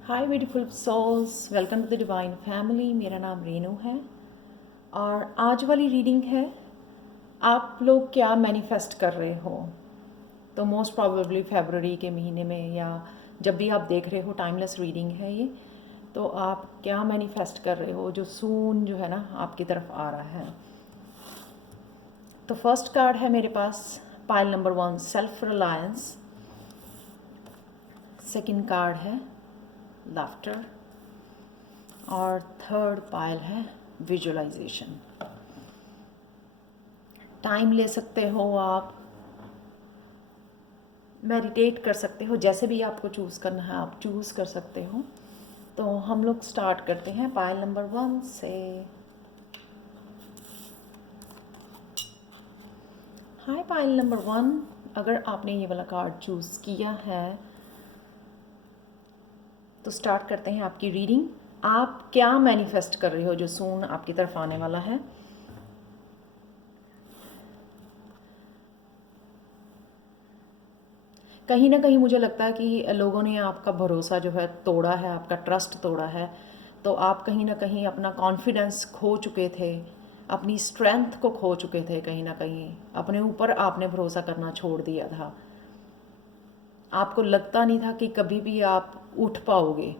Hi beautiful souls, welcome to the divine family. मेरा नाम रेनू है और आज वाली रीडिंग है आप लोग क्या मैनिफेस्ट कर रहे हो। तो मोस्ट प्रॉबेबली फरवरी के महीने में या जब भी आप देख रहे हो, टाइमलेस रीडिंग है ये। तो आप क्या मैनिफेस्ट कर रहे हो जो सून जो है ना आपकी तरफ आ रहा है। तो फर्स्ट कार्ड है मेरे पास, pile number 1 self reliance. Second card है लाफ्टर और थर्ड पाइल है विजुअलाइजेशन। टाइम ले सकते हो आप, मेडिटेट कर सकते हो, जैसे भी आपको चूज़ करना है आप चूज़ कर सकते हो। तो हम लोग स्टार्ट करते हैं पाइल नंबर 1 से। हाय पाइल नंबर 1, अगर आपने ये वाला कार्ड चूज़ किया है तो स्टार्ट करते हैं आपकी रीडिंग। आप क्या मैनिफेस्ट कर रहे हो जो सून आपकी तरफ आने वाला है। कहीं ना कहीं मुझे लगता है कि लोगों ने आपका भरोसा जो है तोड़ा है, आपका ट्रस्ट तोड़ा है। तो आप कहीं ना कहीं अपना कॉन्फिडेंस खो चुके थे, अपनी स्ट्रेंथ को खो चुके थे। कहीं ना कहीं अपने ऊपर आपने भरोसा करना छोड़ दिया था। आपको लगता नहीं था कि कभी भी आप उठ पाओगे।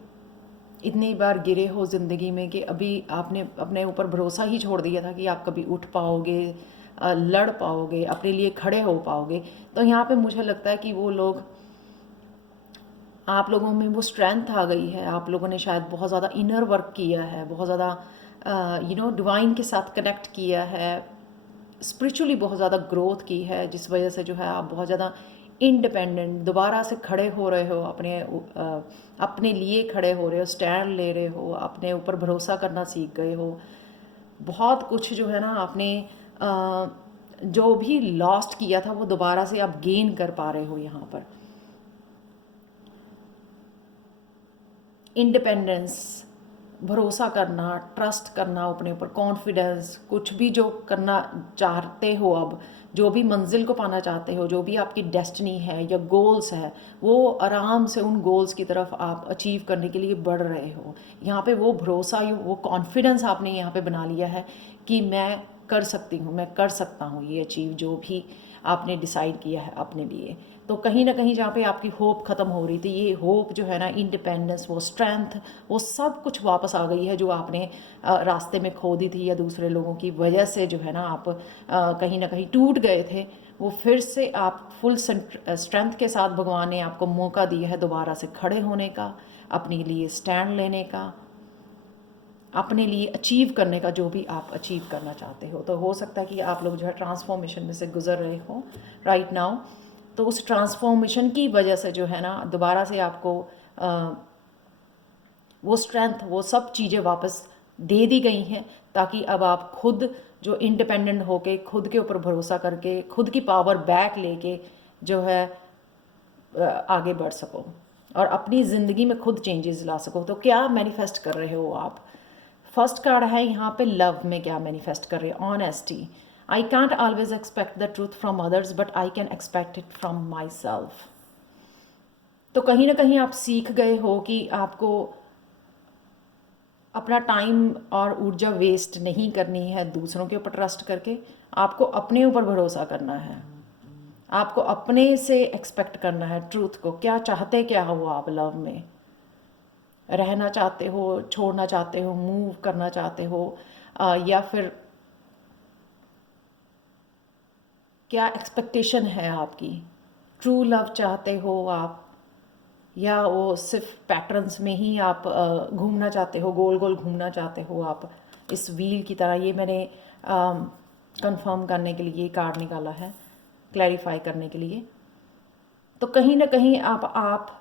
इतनी बार गिरे हो ज़िंदगी में कि अभी आपने अपने ऊपर भरोसा ही छोड़ दिया था कि आप कभी उठ पाओगे, लड़ पाओगे, अपने लिए खड़े हो पाओगे। तो यहाँ पे मुझे लगता है कि वो लोग, आप लोगों में वो स्ट्रेंथ आ गई है। आप लोगों ने शायद बहुत ज़्यादा इनर वर्क किया है, बहुत ज़्यादा डिवाइन के साथ कनेक्ट किया है, स्पिरिचुअली बहुत ज़्यादा ग्रोथ की है, जिस वजह से जो है आप बहुत ज़्यादा इंडिपेंडेंट दोबारा से खड़े हो रहे हो, अपने लिए खड़े हो रहे हो, स्टैंड ले रहे हो, अपने ऊपर भरोसा करना सीख गए हो। बहुत कुछ जो है ना आपने जो भी लॉस्ट किया था वो दोबारा से आप गेन कर पा रहे हो। यहाँ पर इंडिपेंडेंस, भरोसा करना, ट्रस्ट करना अपने ऊपर, कॉन्फिडेंस, कुछ भी जो करना चाहते हो, अब जो भी मंजिल को पाना चाहते हो, जो भी आपकी डेस्टिनी है या गोल्स है, वो आराम से उन गोल्स की तरफ आप अचीव करने के लिए बढ़ रहे हो। यहाँ पे वो भरोसा, वो कॉन्फिडेंस आपने यहाँ पे बना लिया है कि मैं कर सकती हूँ, मैं कर सकता हूँ ये अचीव, जो भी आपने डिसाइड किया है अपने लिए। तो कहीं ना कहीं जहाँ पे आपकी होप ख़त्म हो रही थी, ये होप जो है ना, इंडिपेंडेंस, वो स्ट्रेंथ, वो सब कुछ वापस आ गई है जो आपने रास्ते में खो दी थी या दूसरे लोगों की वजह से जो है ना आप कहीं ना कहीं टूट गए थे। वो फिर से आप फुल स्ट्रेंथ के साथ भगवान ने आपको मौका दिया है दोबारा से खड़े होने का, अपने लिए स्टैंड लेने का, अपने लिए अचीव करने का, जो भी आप अचीव करना चाहते हो। तो हो सकता है कि आप लोग जो है ट्रांसफॉर्मेशन में से गुजर रहे हो राइट नाउ। तो उस ट्रांसफॉर्मेशन की वजह से जो है ना दोबारा से आपको वो स्ट्रेंथ, वो सब चीज़ें वापस दे दी गई हैं, ताकि अब आप खुद जो इंडिपेंडेंट होके, खुद के ऊपर भरोसा करके, खुद की पावर बैक लेके जो है आगे बढ़ सको और अपनी ज़िंदगी में खुद चेंजेस ला सको। तो क्या मैनिफेस्ट कर रहे हो आप। फर्स्ट कार्ड है यहाँ पे लव में क्या मैनिफेस्ट कर रहे हैं। Honesty, I can't always expect the truth from others but I can expect it from my self. तो कहीं ना कहीं आप सीख गए हो कि आपको अपना टाइम और ऊर्जा वेस्ट नहीं करनी है दूसरों के ऊपर ट्रस्ट करके। आपको अपने ऊपर भरोसा करना है, आपको अपने से एक्सपेक्ट करना है ट्रूथ को। क्या चाहते क्या हो आप लव में, रहना चाहते हो, छोड़ना चाहते हो, मूव करना चाहते हो, या फिर क्या एक्सपेक्टेशन है आपकी। ट्रू लव चाहते हो आप, या वो सिर्फ पैटर्न्स में ही आप घूमना चाहते हो, गोल गोल घूमना चाहते हो आप इस व्हील की तरह। ये मैंने कंफर्म करने के लिए कार्ड निकाला है, क्लैरिफाई करने के लिए। तो कहीं ना कहीं आप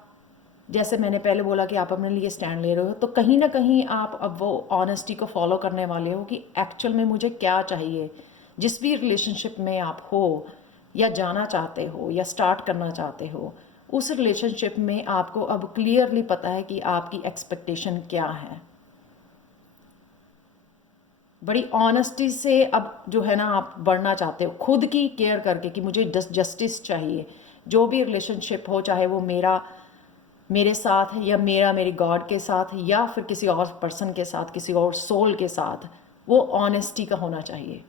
जैसे मैंने पहले बोला कि आप अपने लिए स्टैंड ले रहे हो, तो कहीं ना कहीं आप अब वो ऑनेस्टी को फॉलो करने वाले हो कि एक्चुअल में मुझे क्या चाहिए। जिस भी रिलेशनशिप में आप हो या जाना चाहते हो या स्टार्ट करना चाहते हो, उस रिलेशनशिप में आपको अब क्लियरली पता है कि आपकी एक्सपेक्टेशन क्या है। बड़ी ऑनेस्टी से अब जो है ना आप बढ़ना चाहते हो, खुद की केयर करके कि मुझे जस्टिस चाहिए। जो भी रिलेशनशिप हो, चाहे वो मेरा मेरे साथ या मेरे गॉड के साथ या फिर किसी और पर्सन के साथ, किसी और सोल के साथ, वो ऑनेस्टी का होना चाहिए,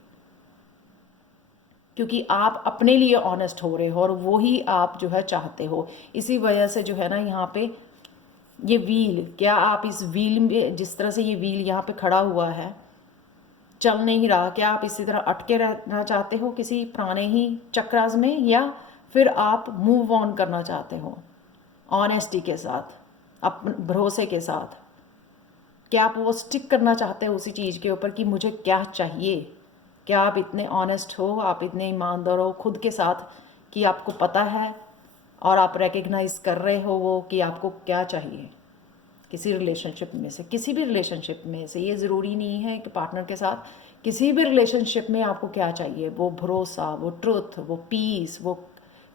क्योंकि आप अपने लिए ऑनेस्ट हो रहे हो और वही आप जो है चाहते हो। इसी वजह से जो है ना यहाँ पे ये व्हील, क्या आप इस व्हील में, जिस तरह से ये व्हील यहाँ पे खड़ा हुआ है, चल नहीं रहा, क्या आप इसी तरह अटके रहना चाहते हो किसी पुराने ही चक्रास में, या फिर आप मूव ऑन करना चाहते हो ऑनेस्टी के साथ, अपने भरोसे के साथ? क्या आप वो स्टिक करना चाहते हो उसी चीज़ के ऊपर कि मुझे क्या चाहिए? क्या आप इतने ऑनेस्ट हो, आप इतने ईमानदार हो खुद के साथ कि आपको पता है और आप रिकग्नाइज कर रहे हो वो कि आपको क्या चाहिए किसी रिलेशनशिप में से, किसी भी रिलेशनशिप में से? ये ज़रूरी नहीं है कि पार्टनर के साथ, किसी भी रिलेशनशिप में आपको क्या चाहिए? वो भरोसा, वो ट्रुथ, वो पीस, वो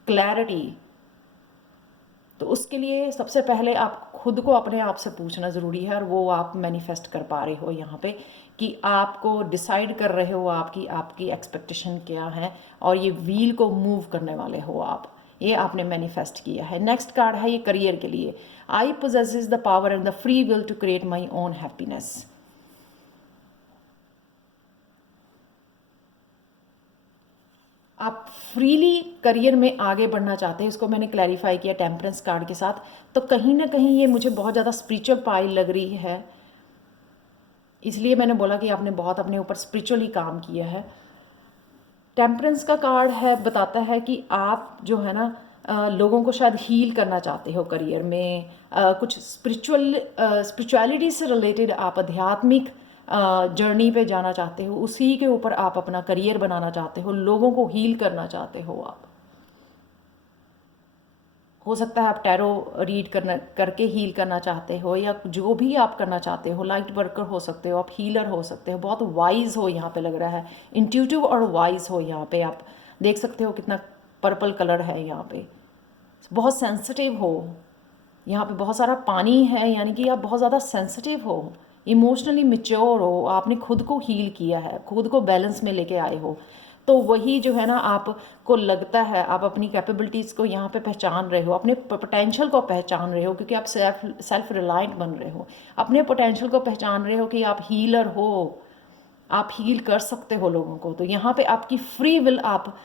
क्लैरिटी। तो उसके लिए सबसे पहले आप खुद को अपने आप से पूछना ज़रूरी है, और वो आप मैनिफेस्ट कर पा रहे हो यहाँ पे कि आपको डिसाइड कर रहे हो आपकी आपकी एक्सपेक्टेशन क्या है, और ये व्हील को मूव करने वाले हो आप, ये आपने मैनिफेस्ट किया है। नेक्स्ट कार्ड है ये करियर के लिए, I possesses the power and the free will to create my own happiness. आप फ्रीली करियर में आगे बढ़ना चाहते हैं, इसको मैंने क्लैरिफाई किया टेम्परेंस कार्ड के साथ। तो कहीं ना कहीं ये मुझे बहुत ज़्यादा स्पिरिचुअल पाई लग रही है, इसलिए मैंने बोला कि आपने बहुत अपने ऊपर स्पिरिचुअली काम किया है। टेम्परेंस का कार्ड है, बताता है कि आप जो है ना लोगों को शायद हील करना चाहते हो करियर में, कुछ स्पिरिचुअलिटी से रिलेटेड आप आध्यात्मिक जर्नी पे जाना चाहते हो, उसी के ऊपर आप अपना करियर बनाना चाहते हो, लोगों को हील करना चाहते हो आप। हो सकता है आप टैरो रीड करके हील करना चाहते हो, या जो भी आप करना चाहते हो, लाइट वर्कर हो सकते हो, आप हीलर हो सकते हो, बहुत वाइज हो यहाँ पे लग रहा है, इंट्यूटिव और वाइज हो यहाँ पे। आप देख सकते हो कितना पर्पल कलर है यहाँ पे, बहुत सेंसिटिव हो, यहाँ पे बहुत सारा पानी है, यानी कि आप बहुत ज़्यादा सेंसिटिव हो, इमोशनली मैच्योर हो, आपने खुद को हील किया है, खुद को बैलेंस में लेके आए हो। तो वही जो है ना आपको लगता है, आप अपनी कैपेबिलिटीज़ को यहाँ पे पहचान रहे हो, अपने पोटेंशियल को पहचान रहे हो, क्योंकि आप सेल्फ रिलायंट बन रहे हो, अपने पोटेंशियल को पहचान रहे हो कि आप हीलर हो, आप हील कर सकते हो लोगों को। तो यहाँ पे आपकी फ्री विल आप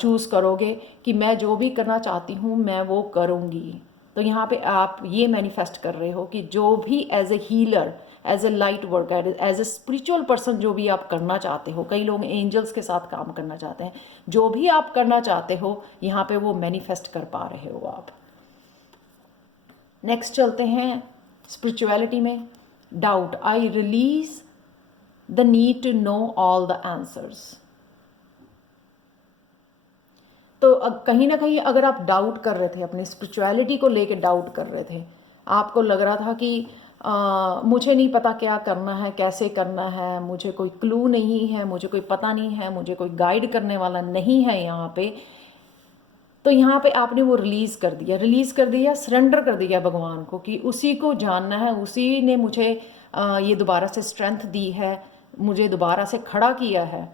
चूज़ करोगे कि मैं जो भी करना चाहती हूँ मैं वो करूँगी। तो यहाँ पे आप ये मैनिफेस्ट कर रहे हो कि जो भी as a healer, as a light worker, as a spiritual person जो भी आप करना चाहते हो, कई लोग एंजल्स के साथ काम करना चाहते हैं, जो भी आप करना चाहते हो यहाँ पे वो मैनिफेस्ट कर पा रहे हो आप। नेक्स्ट चलते हैं स्पिरिचुअलिटी में, doubt, I release the need to know all the answers. तो कहीं ना कहीं अगर आप डाउट कर रहे थे, अपनी स्पिरिचुअलिटी को लेके डाउट कर रहे थे, आपको लग रहा था कि मुझे नहीं पता क्या करना है, कैसे करना है, मुझे कोई क्लू नहीं है, मुझे कोई पता नहीं है, मुझे कोई गाइड करने वाला नहीं है यहाँ पे, तो यहाँ पे आपने वो रिलीज़ कर दिया, सरेंडर कर दिया भगवान को कि उसी को जानना है, उसी ने मुझे ये दोबारा से स्ट्रेंथ दी है, मुझे दोबारा से खड़ा किया है,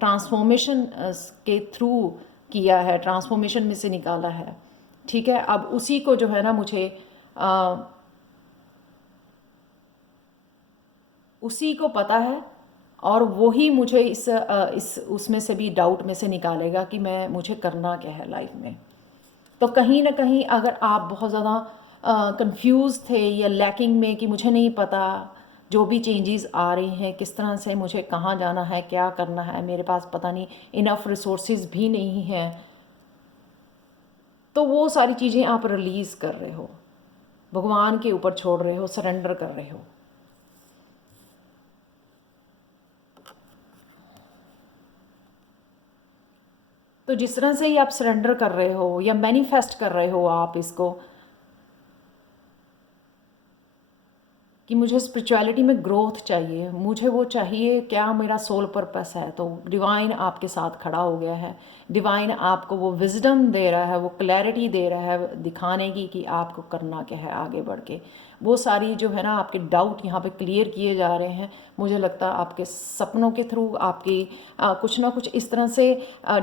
ट्रांसफॉर्मेशन के थ्रू किया है, ट्रांसफॉर्मेशन में से निकाला है। ठीक है, अब उसी को जो है ना मुझे उसी को पता है, और वही मुझे इस उसमें से भी, डाउट में से निकालेगा कि मुझे करना क्या है लाइफ में। तो कहीं ना कहीं अगर आप बहुत ज़्यादा कंफ्यूज थे या लैकिंग में कि मुझे नहीं पता, जो भी चेंजेस आ रही हैं किस तरह से, मुझे कहाँ जाना है, क्या करना है, मेरे पास पता नहीं, इनफ रिसोर्सेज भी नहीं हैं, तो वो सारी चीज़ें आप रिलीज़ कर रहे हो, भगवान के ऊपर छोड़ रहे हो, सरेंडर कर रहे हो। तो जिस तरह से ही आप सरेंडर कर रहे हो या मैनिफेस्ट कर रहे हो आप इसको कि मुझे स्पिरिचुअलिटी में ग्रोथ चाहिए, मुझे वो चाहिए, क्या मेरा सोल पर्पस है, तो डिवाइन आपके साथ खड़ा हो गया है, डिवाइन आपको वो विजडम दे रहा है, वो क्लैरिटी दे रहा है दिखाने की कि आपको करना क्या है आगे बढ़ के। वो सारी जो है ना आपके डाउट यहाँ पे क्लियर किए जा रहे हैं, मुझे लगता है आपके सपनों के थ्रू, आपकी कुछ ना कुछ इस तरह से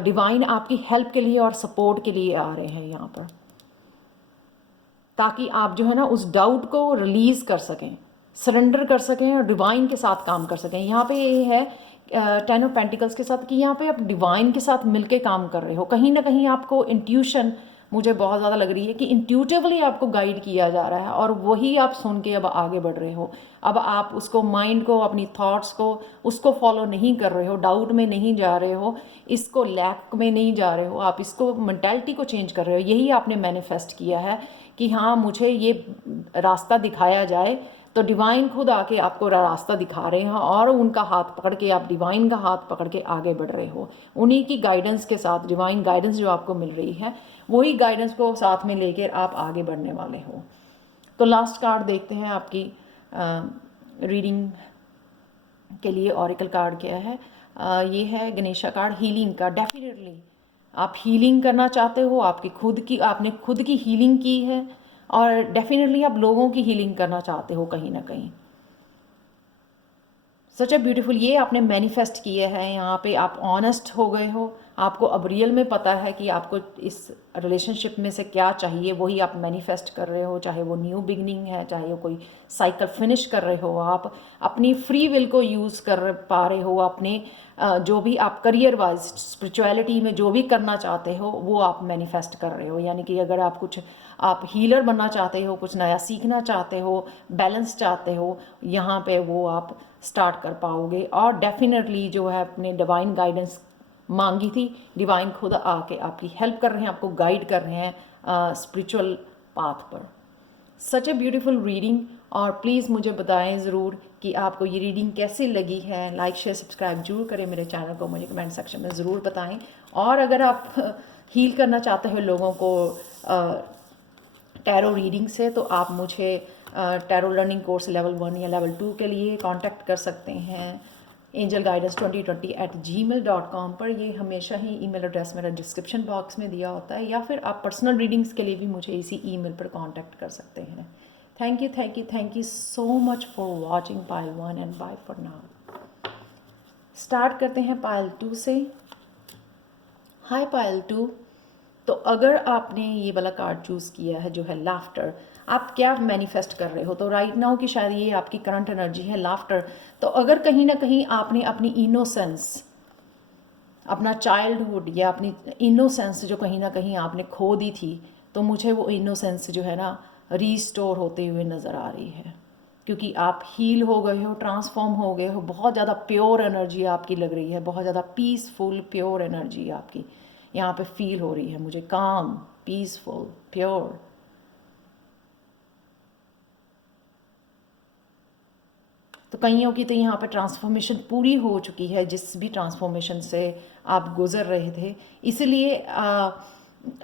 डिवाइन आपकी हेल्प के लिए और सपोर्ट के लिए आ रहे हैं यहाँ पर। ताकि आप जो है ना उस डाउट को रिलीज़ कर सकें, सरेंडर कर सकें और डिवाइन के साथ काम कर सकें। यहाँ पे ये है 10 ऑफ पेंटिकल्स के साथ कि यहाँ पे आप डिवाइन के साथ मिलके काम कर रहे हो। कहीं ना कहीं आपको इंट्यूशन मुझे बहुत ज़्यादा लग रही है कि इंट्यूटिवली आपको गाइड किया जा रहा है और वही आप सुन के अब आगे बढ़ रहे हो। अब आप उसको माइंड को, अपनी थॉट्स को, उसको फॉलो नहीं कर रहे हो, डाउट में नहीं जा रहे हो, इसको लैक में नहीं जा रहे हो, आप इसको मेंटालिटी को चेंज कर रहे हो। यही आपने मैनिफेस्ट किया है कि हाँ मुझे ये रास्ता दिखाया जाए, तो डिवाइन खुद आके आपको रास्ता दिखा रहे हैं और उनका हाथ पकड़ के आप डिवाइन का हाथ पकड़ के आगे बढ़ रहे हो। उन्हीं की गाइडेंस के साथ, डिवाइन गाइडेंस जो आपको मिल रही है, वही गाइडेंस को साथ में लेकर आप आगे बढ़ने वाले हो। तो लास्ट कार्ड देखते हैं आपकी रीडिंग के लिए ऑरिकल कार्ड क्या है। ये है गणेशा कार्ड, हीलिंग का। डेफिनेटली आप हीलिंग करना चाहते हो, आपने खुद की हीलिंग की है और डेफिनेटली आप लोगों की हीलिंग करना चाहते हो कहीं ना कहीं। सच ए ब्यूटीफुल, ये आपने मैनिफेस्ट किया है। यहाँ पे आप ऑनेस्ट हो गए हो, आपको अब रियल में पता है कि आपको इस रिलेशनशिप में से क्या चाहिए, वही आप मैनिफेस्ट कर रहे हो। चाहे वो न्यू बिगनिंग है, चाहे वो कोई साइकिल फिनिश कर रहे हो, आप अपनी फ्री विल को यूज़ कर पा रहे हो। अपने जो भी आप करियर वाइज, स्पिरिचुअलिटी में जो भी करना चाहते हो वो आप मैनिफेस्ट कर रहे हो। यानी कि अगर आप हीलर बनना चाहते हो, कुछ नया सीखना चाहते हो, बैलेंस चाहते हो, यहाँ पे वो आप स्टार्ट कर पाओगे। और डेफिनेटली जो है अपने डिवाइन गाइडेंस मांगी थी, डिवाइन खुद आके आपकी हेल्प कर रहे हैं, आपको गाइड कर रहे हैं स्पिरिचुअल पाथ पर। सच ए ब्यूटीफुल रीडिंग। और प्लीज़ मुझे बताएं ज़रूर कि आपको ये रीडिंग कैसी लगी है। लाइक शेयर सब्सक्राइब जरूर करें मेरे चैनल को, मुझे कमेंट सेक्शन में ज़रूर बताएं। और अगर आप हील करना चाहते हो लोगों को टैरो रीडिंग से, तो आप मुझे टैरो लर्निंग कोर्स लेवल 1 या लेवल 2 के लिए कांटेक्ट कर सकते हैं angelguidance2020@gmail.com पर। ये हमेशा ही ईमेल एड्रेस मेरा डिस्क्रिप्शन बॉक्स में दिया होता है, या फिर आप पर्सनल रीडिंग्स के लिए भी मुझे इसी ईमेल पर कांटेक्ट कर सकते हैं। Thank you so much for watching Payal 1 and bye for now. Start करते हैं पायल 2 से। हाय पायल 2। तो अगर आपने ये वाला कार्ड चूज़ किया है जो है लाफ्टर, आप क्या मैनिफेस्ट कर रहे हो? तो राइट नाउ की शायद ये आपकी करंट एनर्जी है लाफ्टर। तो अगर कहीं ना कहीं आपने अपनी इनोसेंस, अपना चाइल्डहुड या अपनी इनोसेंस जो कहीं ना कहीं आपने खो दी थी, तो मुझे वो इनोसेंस जो है ना रीस्टोर होते हुए नज़र आ रही है। क्योंकि आप हील हो गए हो, ट्रांसफॉर्म हो गए हो, बहुत ज़्यादा प्योर एनर्जी आपकी लग रही है, बहुत ज़्यादा पीसफुल प्योर एनर्जी आपकी यहाँ पे फील हो रही है मुझे। काम, पीसफुल, प्योर। तो कईयों की तो यहाँ पे ट्रांसफॉर्मेशन पूरी हो चुकी है, जिस भी ट्रांसफॉर्मेशन से आप गुजर रहे थे। इसलिए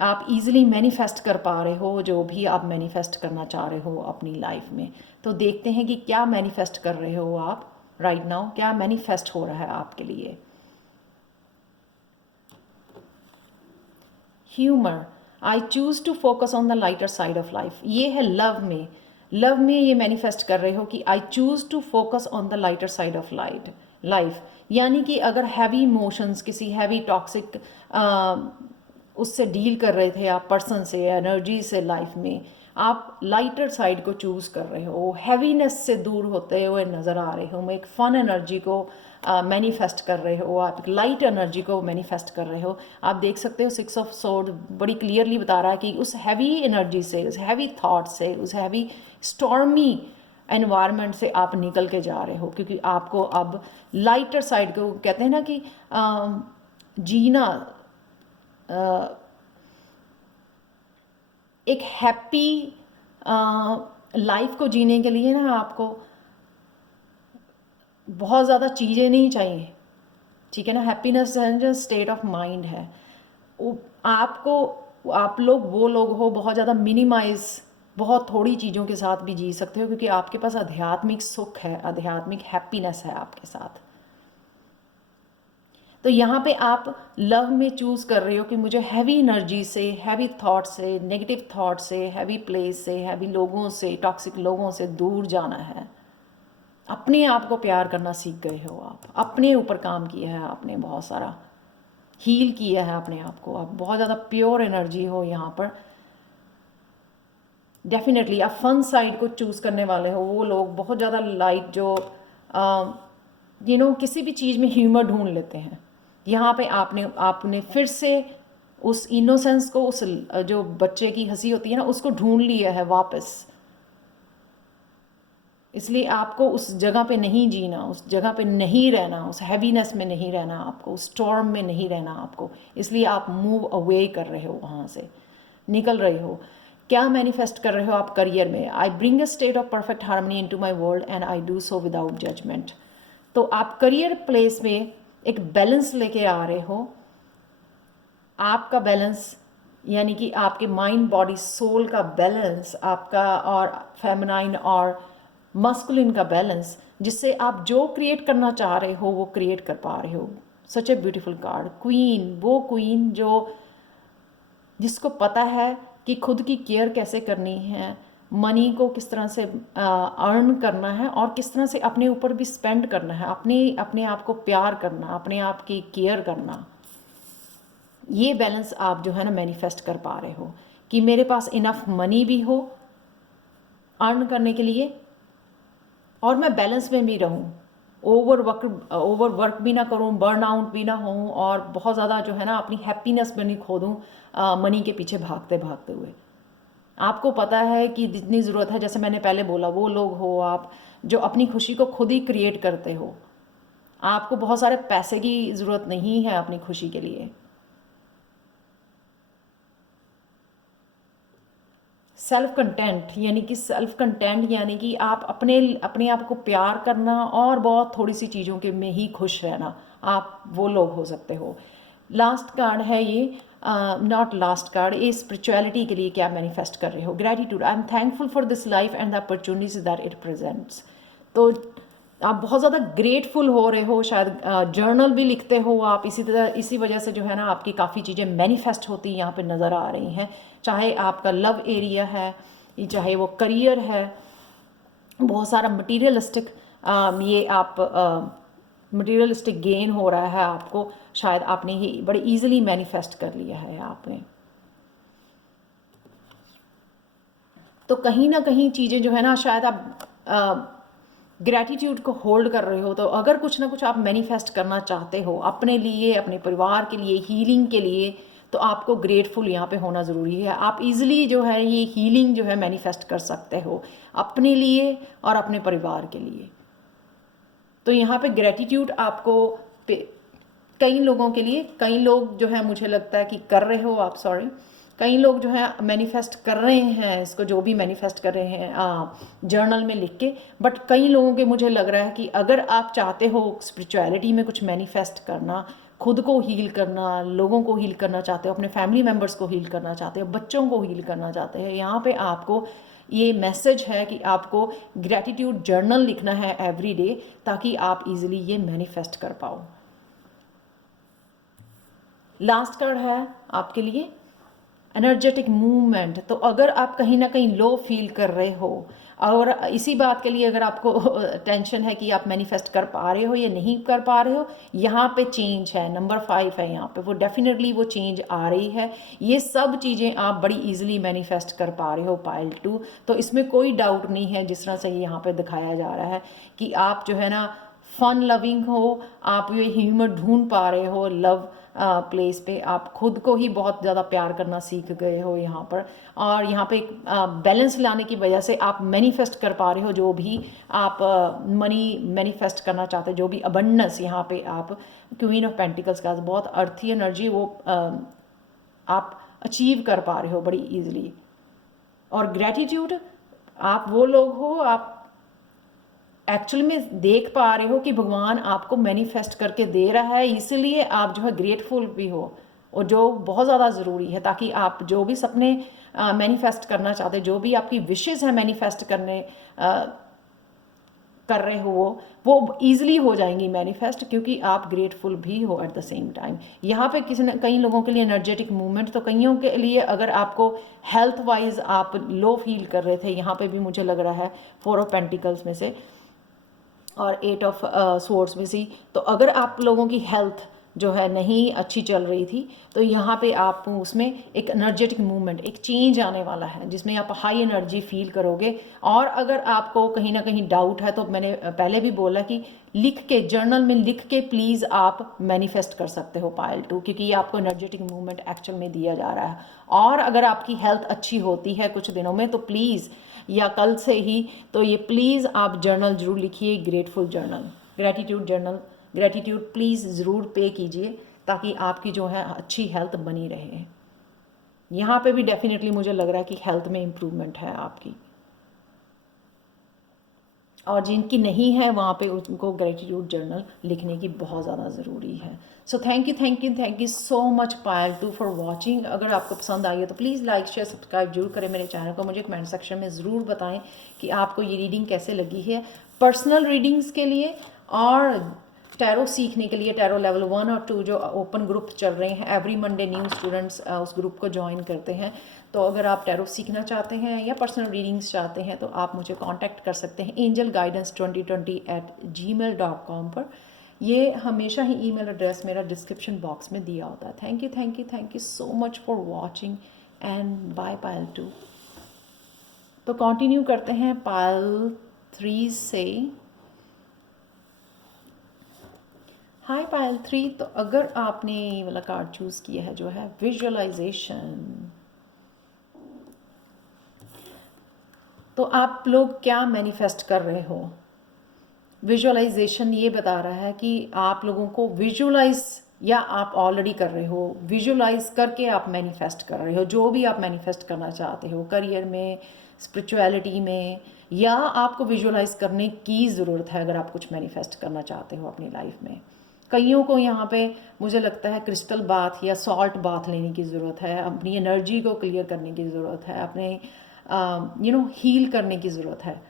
आप इजीली मैनिफेस्ट कर पा रहे हो जो भी आप मैनिफेस्ट करना चाह रहे हो अपनी लाइफ में। तो देखते हैं कि क्या मैनिफेस्ट कर रहे हो आप राइट नाउ, क्या मैनिफेस्ट हो रहा है आपके लिए। Humour, I choose to focus on the lighter side of life. ये है लव में। लव में ये मैनिफेस्ट कर रहे हो कि I choose to focus on the lighter side of life. यानी कि अगर हैवी इमोशंस, किसी हैवी टॉक्सिक उससे डील कर रहे थे आप, पर्सन से, एनर्जी से लाइफ में, आप लाइटर साइड को चूज़ कर रहे हो, हैवीनेस से दूर होते हुए नज़र आ रहे हो, एक फ़न एनर्जी को मैनिफेस्ट कर रहे हो, आप एक लाइट एनर्जी को मैनिफेस्ट कर रहे हो। आप देख सकते हो 6 ऑफ सोर्ड बड़ी क्लियरली बता रहा है कि उस हैवी एनर्जी से, उस हैवी थॉट से, उस हैवी स्टॉर्मी एनवायरनमेंट से आप निकल के जा रहे हो। क्योंकि आपको अब लाइटर साइड को कहते हैं ना कि जीना, एक हैप्पी लाइफ को जीने के लिए ना आपको बहुत ज़्यादा चीज़ें नहीं चाहिए, ठीक है ना। हैप्पीनेस जो स्टेट ऑफ माइंड है, आप लोग वो लोग हो बहुत ज़्यादा मिनिमाइज, बहुत थोड़ी चीज़ों के साथ भी जी सकते हो, क्योंकि आपके पास आध्यात्मिक सुख है, आध्यात्मिक हैप्पीनेस है आपके साथ। तो यहाँ पे आप लव में चूज़ कर रहे हो कि मुझे हैवी एनर्जी से, हैवी थॉट से, नेगेटिव थॉट से, हैवी प्लेस से, हैवी लोगों से, टॉक्सिक लोगों से दूर जाना है। अपने आप को प्यार करना सीख गए हो आप, अपने ऊपर काम किया है आपने, बहुत सारा हील किया है अपने आप को। आप बहुत ज़्यादा प्योर एनर्जी हो यहाँ पर। डेफिनेटली आप फन साइड को चूज़ करने वाले हो, वो लोग बहुत ज़्यादा लाइट जो किसी भी चीज़ में ह्यूमर ढूंढ लेते हैं। यहाँ पे आपने फिर से उस इनोसेंस को, उस जो बच्चे की हंसी होती है ना, उसको ढूंढ लिया है वापस। इसलिए आपको उस जगह पे नहीं जीना, उस जगह पे नहीं रहना, उस हैवीनेस में नहीं रहना आपको, उस स्टॉर्म में नहीं रहना आपको। इसलिए आप मूव अवे कर रहे हो, वहाँ से निकल रहे हो। क्या मैनिफेस्ट कर रहे हो आप करियर में? I bring a state of perfect harmony into my world and I do so without judgement. तो आप करियर प्लेस में एक बैलेंस लेके आ रहे हो। आपका बैलेंस यानी कि आपके माइंड बॉडी सोल का बैलेंस आपका, और फेमिनाइन और मस्कुलिन का बैलेंस, जिससे आप जो क्रिएट करना चाह रहे हो वो क्रिएट कर पा रहे हो। सच ए ब्यूटीफुल कार्ड, क्वीन। वो क्वीन जिसको पता है कि खुद की केयर कैसे करनी है, मनी को किस तरह से अर्न करना है और किस तरह से अपने ऊपर भी स्पेंड करना है, अपने आप को प्यार करना, अपने आप की केयर करना। ये बैलेंस आप जो है ना मैनिफेस्ट कर पा रहे हो कि मेरे पास इनफ मनी भी हो अर्न करने के लिए और मैं बैलेंस में भी रहूं, ओवर वर्क भी ना करूं, बर्न आउट भी ना होऊं और बहुत ज़्यादा जो है ना अपनी हैप्पीनेस भी नहीं खो दूं मनी के पीछे भागते भागते हुए। आपको पता है कि जितनी ज़रूरत है, जैसे मैंने पहले बोला, वो लोग हो आप जो अपनी खुशी को खुद ही क्रिएट करते हो। आपको बहुत सारे पैसे की ज़रूरत नहीं है अपनी खुशी के लिए। सेल्फ कंटेंट यानी कि आप अपने आप को प्यार करना और बहुत थोड़ी सी चीज़ों के में ही खुश रहना। आप वो लोग हो सकते हो। लास्ट कार्ड है ये, नॉट लास्ट कार्ड, ये स्पिरिचुअलिटी के लिए क्या मैनिफेस्ट कर रहे हो। Gratitude, I am thankful for this life and the opportunities that it presents. तो आप बहुत ज़्यादा ग्रेटफुल हो रहे हो, शायद जर्नल भी लिखते हो आप। इसी वजह से जो है ना आपकी काफ़ी चीज़ें मैनिफेस्ट होती यहाँ पे नज़र आ रही हैं। चाहे आपका लव एरिया है, चाहे वो करियर है, बहुत सारा मटीरियलिस्टिक ये आप मटीरियलिस्टिक गेन हो रहा है आपको, शायद आपने ही बड़े इजीली मैनिफेस्ट कर लिया है आपने। तो कहीं ना कहीं चीज़ें जो है ना, शायद आप ग्रैटिट्यूड को होल्ड कर रहे हो। तो अगर कुछ ना कुछ आप मैनिफेस्ट करना चाहते हो अपने लिए, अपने परिवार के लिए, हीलिंग के लिए, तो आपको ग्रेटफुल यहाँ पे होना ज़रूरी है। आप इजीली जो है ये हीलिंग जो है मैनिफेस्ट कर सकते हो अपने लिए और अपने परिवार के लिए। तो यहाँ पे ग्रैटिट्यूड आपको कई लोगों के लिए, कई लोग जो है मुझे लगता है कि कर रहे हो आप, सॉरी, कई लोग जो है मैनिफेस्ट कर रहे हैं इसको, जो भी मैनिफेस्ट कर रहे हैं जर्नल में लिख के। बट कई लोगों के मुझे लग रहा है कि अगर आप चाहते हो स्पिरिचुअलिटी में कुछ मैनिफेस्ट करना, खुद को हील करना, लोगों को हील करना चाहते हो, अपने फैमिली मेम्बर्स को हील करना चाहते हो, बच्चों को हील करना चाहते हैं, यहाँ पे आपको ये मैसेज है कि आपको ग्रैटिट्यूड जर्नल लिखना है एवरी डे, ताकि आप इजीली ये मैनिफेस्ट कर पाओ। लास्ट कार्ड है आपके लिए एनर्जेटिक मूवमेंट। तो अगर आप कहीं ना कहीं लो फील कर रहे हो और इसी बात के लिए अगर आपको टेंशन है कि आप मैनिफेस्ट कर पा रहे हो या नहीं कर पा रहे हो, यहाँ पे चेंज है, नंबर 5 है यहाँ पे, वो डेफिनेटली वो चेंज आ रही है। ये सब चीज़ें आप बड़ी इजीली मैनिफेस्ट कर पा रहे हो पाइल 2। तो इसमें कोई डाउट नहीं है, जिस तरह से यहाँ पे दिखाया जा रहा है कि आप जो है ना फन लविंग हो, आप ये ह्यूमर ढूंढ पा रहे हो लव प्लेस पे, आप खुद को ही बहुत ज़्यादा प्यार करना सीख गए हो यहाँ पर। और यहाँ पे एक बैलेंस लाने की वजह से आप मैनिफेस्ट कर पा रहे हो जो भी आप मनी मैनिफेस्ट करना चाहते हो, जो भी अबंडेंस। यहाँ पे आप क्वीन ऑफ पेंटिकल्स का बहुत अर्थी एनर्जी वो आप अचीव कर पा रहे हो बड़ी ईजिली। और ग्रैटिट्यूड, आप वो लोग हो, आप एक्चुअली में देख पा रहे हो कि भगवान आपको मैनिफेस्ट करके दे रहा है, इसलिए आप जो है ग्रेटफुल भी हो, और जो बहुत ज़्यादा ज़रूरी है, ताकि आप जो भी सपने मैनिफेस्ट करना चाहते, जो भी आपकी विशेज़ है मैनिफेस्ट कर रहे हो वो ईजिली हो जाएंगी मैनिफेस्ट, क्योंकि आप ग्रेटफुल भी हो एट द सेम टाइम। यहाँ पे कई लोगों के लिए एनर्जेटिक मूवमेंट, तो कईयों के लिए अगर आपको हेल्थ वाइज आप लो फील कर रहे थे, यहाँ पे भी मुझे लग रहा है 4 ऑफ पेंटिकल्स में से और 8 ऑफ सोर्ड्स में से, तो अगर आप लोगों की हेल्थ जो है नहीं अच्छी चल रही थी, तो यहाँ पे आप उसमें एक एनर्जेटिक मूवमेंट, एक चेंज आने वाला है जिसमें आप हाई एनर्जी फील करोगे। और अगर आपको कहीं ना कहीं डाउट है तो मैंने पहले भी बोला कि लिख के, जर्नल में लिख के प्लीज़ आप मैनिफेस्ट कर सकते हो पायल 2, क्योंकि ये आपको एनर्जेटिक मूवमेंट एक्चुअल में दिया जा रहा है। और अगर आपकी हेल्थ अच्छी होती है कुछ दिनों में तो प्लीज़, या कल से ही, तो ये प्लीज़ आप जर्नल ज़रूर लिखिए, grateful journal, gratitude journal, gratitude please ज़रूर पे कीजिए ताकि आपकी जो है अच्छी हेल्थ बनी रहे। यहाँ पे भी डेफिनेटली मुझे लग रहा है कि हेल्थ में इम्प्रूवमेंट है आपकी, और जिनकी नहीं है वहाँ पे उनको ग्रेटिट्यूड जर्नल लिखने की बहुत ज़्यादा ज़रूरी है। So thank you so much Payal 2 for watching. अगर आपको पसंद आई है तो प्लीज़ लाइक शेयर सब्सक्राइब जरूर करें मेरे चैनल को। मुझे कमेंट सेक्शन में ज़रूर बताएं कि आपको ये रीडिंग कैसे लगी है। पर्सनल रीडिंग्स के लिए और टैरो सीखने के लिए, टैरो लेवल 1 और 2 जो ओपन ग्रुप चल रहे हैं, एवरी मंडे न्यू स्टूडेंट्स उस ग्रुप को ज्वाइन करते हैं। तो अगर आप टैरो सीखना चाहते हैं या पर्सनल रीडिंग्स चाहते हैं तो आप मुझे कांटेक्ट कर सकते हैं angelguidance2020@gmail.com पर। ये हमेशा ही ईमेल एड्रेस मेरा डिस्क्रिप्शन बॉक्स में दिया होता है। Thank you so much for watching and bye pile 2। तो कंटिन्यू करते हैं पायल 3 से। हाय पायल 3, तो अगर आपने ये वाला कार्ड चूज़ किया है जो है विजुअलाइजेशन, तो आप लोग क्या मैनिफेस्ट कर रहे हो? विजुअलाइजेशन ये बता रहा है कि आप लोगों को विजुअलाइज, या आप ऑलरेडी कर रहे हो, विजुअलाइज करके आप मैनिफेस्ट कर रहे हो जो भी आप मैनिफेस्ट करना चाहते हो, करियर में, स्पिरिचुअलिटी में, या आपको विजुअलाइज करने की ज़रूरत है अगर आप कुछ मैनिफेस्ट करना चाहते हो अपनी लाइफ में। कईयों को यहाँ पे मुझे लगता है क्रिस्टल बाथ या सॉल्ट बाथ लेने की ज़रूरत है, अपनी एनर्जी को क्लियर करने की ज़रूरत है, अपने हील करने की ज़रूरत है।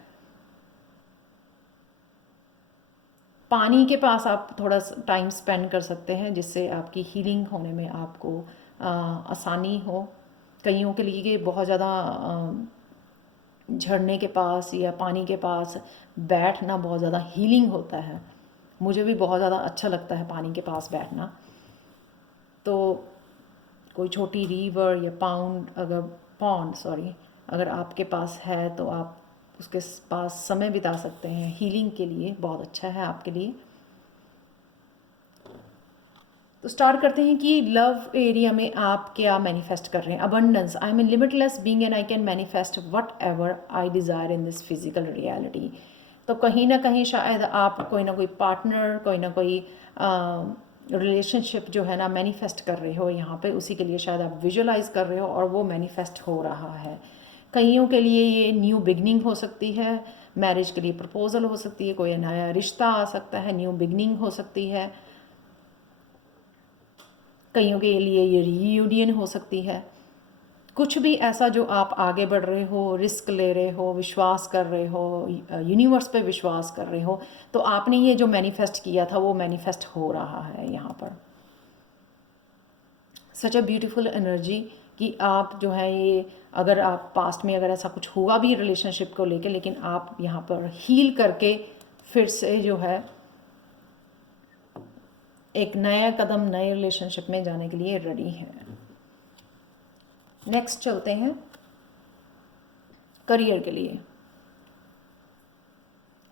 पानी के पास आप थोड़ा टाइम स्पेंड कर सकते हैं जिससे आपकी हीलिंग होने में आपको आसानी हो। कईयों के लिए कि बहुत ज़्यादा झरने के पास या पानी के पास बैठना बहुत ज़्यादा हीलिंग होता है। मुझे भी बहुत ज़्यादा अच्छा लगता है पानी के पास बैठना। तो कोई छोटी रिवर या पॉन्ड अगर आपके पास है तो आप उसके पास समय बिता सकते हैं, हीलिंग के लिए बहुत अच्छा है आपके लिए। तो स्टार्ट करते हैं कि लव एरिया में आप क्या मैनिफेस्ट कर रहे हैं। Abundance, I am a limitless being and I can manifest whatever I desire in this physical reality. तो कहीं ना कहीं शायद आप कोई ना कोई पार्टनर, कोई ना कोई रिलेशनशिप जो है ना मैनिफेस्ट कर रहे हो यहाँ पे, उसी के लिए शायद आप विजुअलाइज कर रहे हो और वो मैनिफेस्ट हो रहा है। कईयों के लिए ये न्यू बिगनिंग हो सकती है, मैरिज के लिए प्रपोजल हो सकती है, कोई नया रिश्ता आ सकता है, न्यू बिगनिंग हो सकती है। कईयों के लिए ये रीयूनियन हो सकती है। कुछ भी ऐसा जो आप आगे बढ़ रहे हो, रिस्क ले रहे हो, विश्वास कर रहे हो, यूनिवर्स पे विश्वास कर रहे हो, तो आपने ये जो मैनिफेस्ट किया था वो मैनिफेस्ट हो रहा है यहाँ पर। सच अ ब्यूटीफुल एनर्जी कि आप जो है ये, अगर आप पास्ट में अगर ऐसा कुछ हुआ भी रिलेशनशिप को लेके, लेकिन आप यहाँ पर हील करके फिर से जो है एक नया कदम नए रिलेशनशिप में जाने के लिए रेडी हैं। नेक्स्ट चलते हैं करियर के लिए।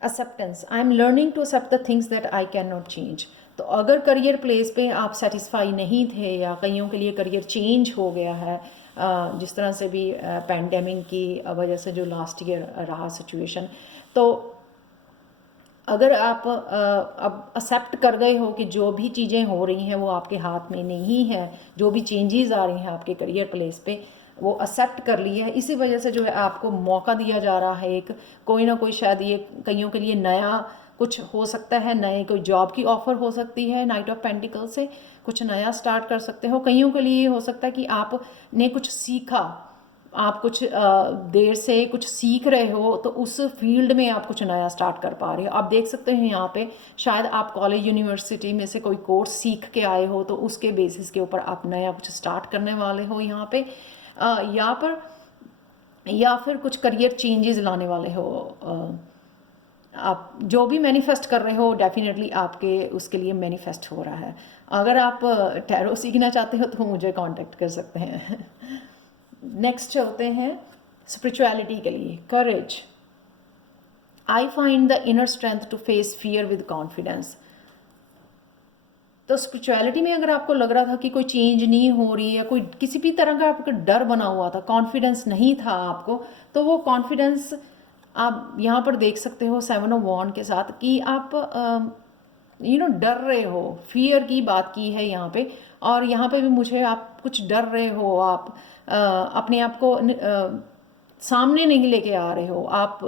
Acceptance, I am learning to accept the things that I can not change. तो अगर करियर प्लेस पे आप सेटिस्फाई नहीं थे या कईयों के लिए करियर चेंज हो गया है, जिस तरह से भी पैंडेमिक की वजह से जो लास्ट ईयर रहा सिचुएशन, तो अगर आप अब एक्सेप्ट कर गए हो कि जो भी चीज़ें हो रही हैं वो आपके हाथ में नहीं है, जो भी चेंजेस आ रही हैं आपके करियर प्लेस पे वो एक्सेप्ट कर लिया है, इसी वजह से जो है आपको मौका दिया जा रहा है एक, कोई ना कोई शायद ये कईयों के लिए नया कुछ हो सकता है, नए कोई जॉब की ऑफ़र हो सकती है, नाइट ऑफ पेंटिकल से कुछ नया स्टार्ट कर सकते हो। कईयों के लिए हो सकता है कि आपने कुछ सीखा, आप कुछ देर से कुछ सीख रहे हो तो उस फील्ड में आप कुछ नया स्टार्ट कर पा रहे हो। आप देख सकते हैं यहाँ पे शायद आप कॉलेज यूनिवर्सिटी में से कोई कोर्स सीख के आए हो तो उसके बेसिस के ऊपर आप नया कुछ स्टार्ट करने वाले हो यहाँ पे, या फिर कुछ करियर चेंजेस लाने वाले हो। आप जो भी मैनिफेस्ट कर रहे हो डेफिनेटली आपके उसके लिए मैनिफेस्ट हो रहा है। अगर आप टैरो सीखना चाहते हो तो मुझे कांटेक्ट कर सकते हैं। नेक्स्ट चलते हैं स्पिरिचुअलिटी के लिए। Courage, I find the inner strength to face fear with confidence. तो स्पिरिचुअलिटी में अगर आपको लग रहा था कि कोई चेंज नहीं हो रही है, कोई किसी भी तरह का आपका डर बना हुआ था, कॉन्फिडेंस नहीं था आपको, तो वो कॉन्फिडेंस आप यहाँ पर देख सकते हो 7 ऑफ वॉन्ड के साथ कि आप डर रहे हो, फियर की बात की है यहाँ पे। और यहाँ पे भी मुझे आप कुछ डर रहे हो, आप अपने आप को सामने नहीं लेके आ रहे हो, आप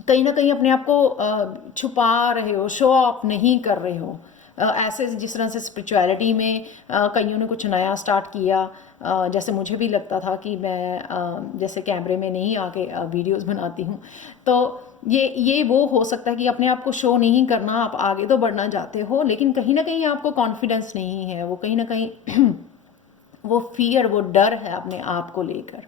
कहीं ना कहीं अपने आप को छुपा रहे हो, शो ऑफ नहीं कर रहे हो। ऐसे जिस तरह से स्पिरिचुअलिटी में कईयों ने कुछ नया स्टार्ट किया, जैसे मुझे भी लगता था कि मैं जैसे कैमरे में नहीं आके वीडियोस बनाती हूँ, तो ये वो हो सकता है कि अपने आप को शो नहीं करना, आप आगे तो बढ़ना चाहते हो लेकिन कहीं ना कहीं आपको कॉन्फिडेंस नहीं है, वो कहीं ना कहीं वो फियर, वो डर है अपने आप को लेकर।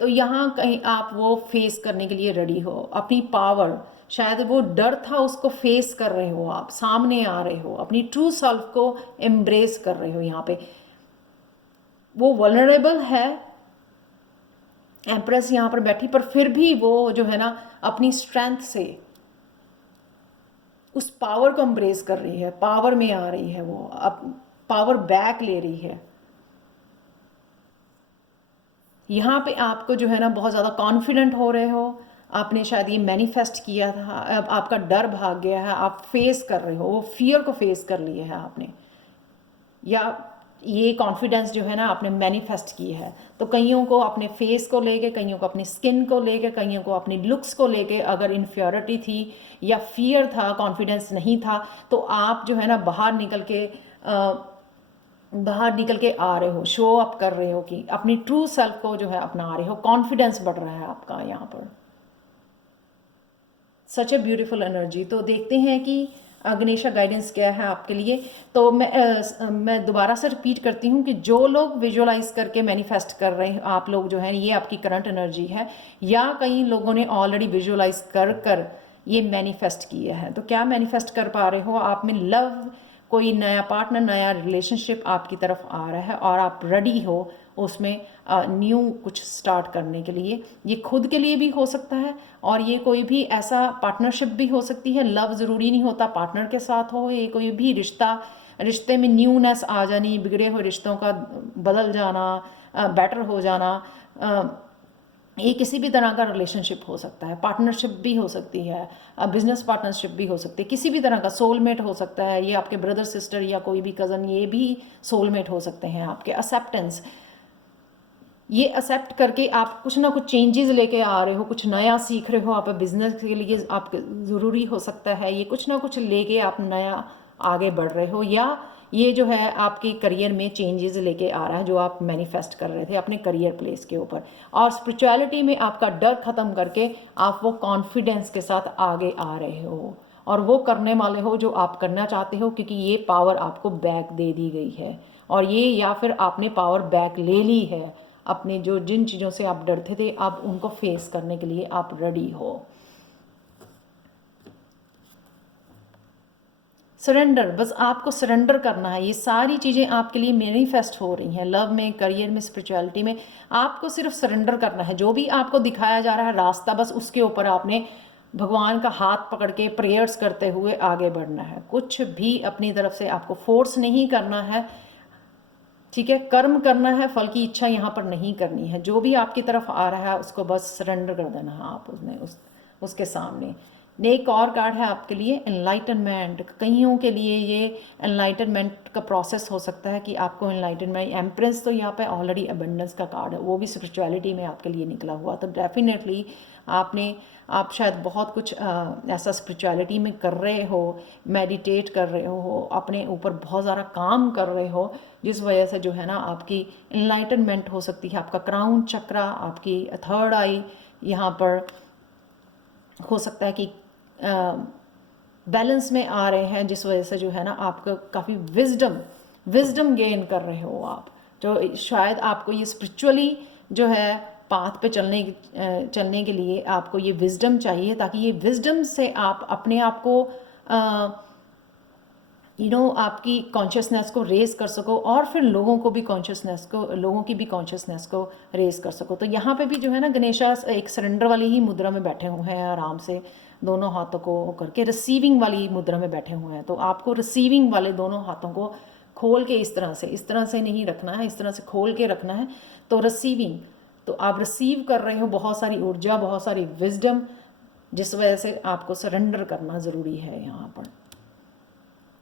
तो यहाँ कहीं आप वो फेस करने के लिए रेडी हो, अपनी पावर, शायद वो डर था उसको फेस कर रहे हो, आप सामने आ रहे हो, अपनी ट्रू सेल्फ को एम्ब्रेस कर रहे हो। यहाँ पे वो वल्नरेबल है, एम्प्रेस यहाँ पर बैठी, पर फिर भी वो जो है ना अपनी स्ट्रेंथ से उस पावर को एम्ब्रेस कर रही है, पावर में आ रही है, वो अब पावर बैक ले रही है। यहाँ पे आपको जो है ना बहुत ज़्यादा कॉन्फिडेंट हो रहे हो, आपने शायद ये मैनिफेस्ट किया था, अब आपका डर भाग गया है, आप फेस कर रहे हो, वो फियर को फेस कर लिए है आपने, या ये कॉन्फिडेंस जो है ना आपने मैनिफेस्ट की है। तो कईयों को अपने फेस को लेके, कईयों को अपनी स्किन को लेके, कईयों को अपनी लुक्स को लेके अगर इन्फ्योरिटी थी या फियर था, कॉन्फिडेंस नहीं था, तो आप जो है ना बाहर निकल के आ रहे हो, शो अप कर रहे हो कि अपनी ट्रू सेल्फ को जो है अपना रहे हो, कॉन्फिडेंस बढ़ रहा है आपका यहाँ पर। सच ए ब्यूटीफुल एनर्जी। तो देखते हैं कि गणेशा गाइडेंस क्या है आपके लिए। तो मैं दोबारा से रिपीट करती हूँ कि जो लोग विजुअलाइज करके मैनिफेस्ट कर रहे हैं, आप लोग जो है ये आपकी करंट एनर्जी है, या कई लोगों ने ऑलरेडी विजुअलाइज कर ये मैनिफेस्ट किया है। तो क्या मैनिफेस्ट कर पा रहे हो? आप में लव, कोई नया पार्टनर, नया रिलेशनशिप आपकी तरफ आ रहा है और आप रेडी हो उसमें न्यू कुछ स्टार्ट करने के लिए। ये खुद के लिए भी हो सकता है और ये कोई भी ऐसा पार्टनरशिप भी हो सकती है, लव ज़रूरी नहीं होता पार्टनर के साथ हो, ये कोई भी रिश्ते में न्यूनेस आ जानी, बिगड़े हुए रिश्तों का बदल जाना, बेटर हो जाना, ये किसी भी तरह का रिलेशनशिप हो सकता है, पार्टनरशिप भी हो सकती है, बिजनेस पार्टनरशिप भी हो सकती है, किसी भी तरह का सोलमेट हो सकता है, ये आपके ब्रदर सिस्टर या कोई भी कज़न, ये भी सोलमेट हो सकते हैं आपके। एक्सेप्टेंस, ये एक्सेप्ट करके आप कुछ ना कुछ चेंजेस लेके आ रहे हो, कुछ नया सीख रहे हो, आप बिजनेस के लिए आप ज़रूरी हो सकता है, ये कुछ ना कुछ लेके आप नया आगे बढ़ रहे हो, या ये जो है आपके करियर में चेंजेस लेके आ रहा है जो आप मैनिफेस्ट कर रहे थे अपने करियर प्लेस के ऊपर। और स्पिरिचुअलिटी में आपका डर ख़त्म करके आप वो कॉन्फिडेंस के साथ आगे आ रहे हो और वो करने वाले हो जो आप करना चाहते हो, क्योंकि ये पावर आपको बैक दे दी गई है। और ये या फिर आपने पावर बैक ले ली है, अपने जो जिन चीज़ों से आप डरते थे अब उनको फेस करने के लिए आप रेडी हो। सरेंडर, बस आपको सरेंडर करना है। ये सारी चीज़ें आपके लिए मैनिफेस्ट हो रही हैं, लव में, करियर में, स्पिरिचुअलिटी में। आपको सिर्फ सरेंडर करना है, जो भी आपको दिखाया जा रहा है रास्ता, बस उसके ऊपर आपने भगवान का हाथ पकड़ के प्रेयर्स करते हुए आगे बढ़ना है। कुछ भी अपनी तरफ से आपको फोर्स नहीं करना है, ठीक है? कर्म करना है, फल की इच्छा यहाँ पर नहीं करनी है। जो भी आपकी तरफ आ रहा है उसको बस सरेंडर कर देना है आप उसके सामने। एक और कार्ड है आपके लिए, एनलाइटनमेंट। कईयों के लिए ये एनलाइटनमेंट का प्रोसेस हो सकता है कि आपको एनलाइटनमेंट, एम्प्रेस तो यहाँ पे ऑलरेडी अबंडेंस का कार्ड है, वो भी स्पिरिचुअलिटी में आपके लिए निकला हुआ। तो डेफिनेटली आप शायद बहुत कुछ ऐसा स्पिरिचुअलिटी में कर रहे हो, मेडिटेट कर रहे हो, अपने ऊपर बहुत ज़्यादा काम कर रहे हो, जिस वजह से जो है ना आपकी एनलाइटनमेंट हो सकती है। आपका क्राउन चक्रा, आपकी थर्ड आई यहाँ पर हो सकता है कि बैलेंस में आ रहे हैं, जिस वजह से जो है ना आपको काफ़ी विजडम गेन कर रहे हो आप, जो शायद आपको ये स्पिरिचुअली जो है पाथ पे चलने के लिए आपको ये विजडम चाहिए, ताकि ये विजडम से आप अपने आप को आपकी कॉन्शियसनेस को रेज कर सको, और फिर लोगों की भी कॉन्शियसनेस को रेज कर सको। तो यहाँ पे भी जो है ना, गणेशा एक सरेंडर वाली ही मुद्रा में बैठे हुए हैं, आराम से दोनों हाथों को करके रिसीविंग वाली मुद्रा में बैठे हुए हैं। तो आपको रिसीविंग वाले दोनों हाथों को खोल के इस तरह से नहीं रखना है, इस तरह से खोल के रखना है। तो रिसीविंग, तो आप रिसीव कर रहे हो बहुत सारी ऊर्जा, बहुत सारी विजडम, जिस वजह से आपको सरेंडर करना ज़रूरी है यहाँ पर।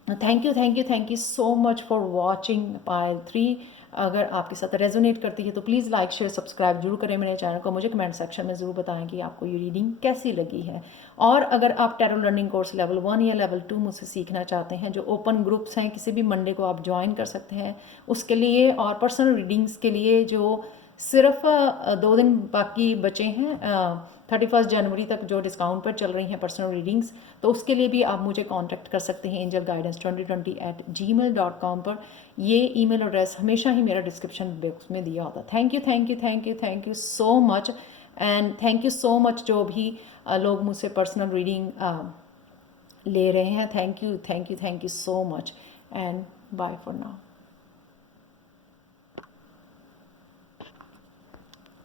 Thank you so much for watching pile 3। अगर आपके साथ रेजोनेट करती है तो प्लीज़ लाइक शेयर सब्सक्राइब जरूर करें मेरे चैनल को। मुझे कमेंट सेक्शन में ज़रूर बताएं कि आपको ये रीडिंग कैसी लगी है। और अगर आप टैरो लर्निंग कोर्स लेवल 1 या लेवल 2 मुझसे सीखना चाहते हैं, जो ओपन ग्रुप्स हैं, किसी भी मंडे को आप ज्वाइन कर सकते हैं उसके लिए, और पर्सनल रीडिंग्स के लिए जो सिर्फ 2 दिन बाकी बचे हैं, 31 जनवरी तक जो डिस्काउंट पर चल रही हैं पर्सनल रीडिंग्स, तो उसके लिए भी आप मुझे कांटेक्ट कर सकते हैं angelguidance2020@gmail.com पर। ये ईमेल एड्रेस हमेशा ही मेरा डिस्क्रिप्शन बॉक्स में दिया होता है। Thank you so much, and thank you so much जो भी लोग मुझसे पर्सनल रीडिंग ले रहे हैं। Thank you so much, and bye for now.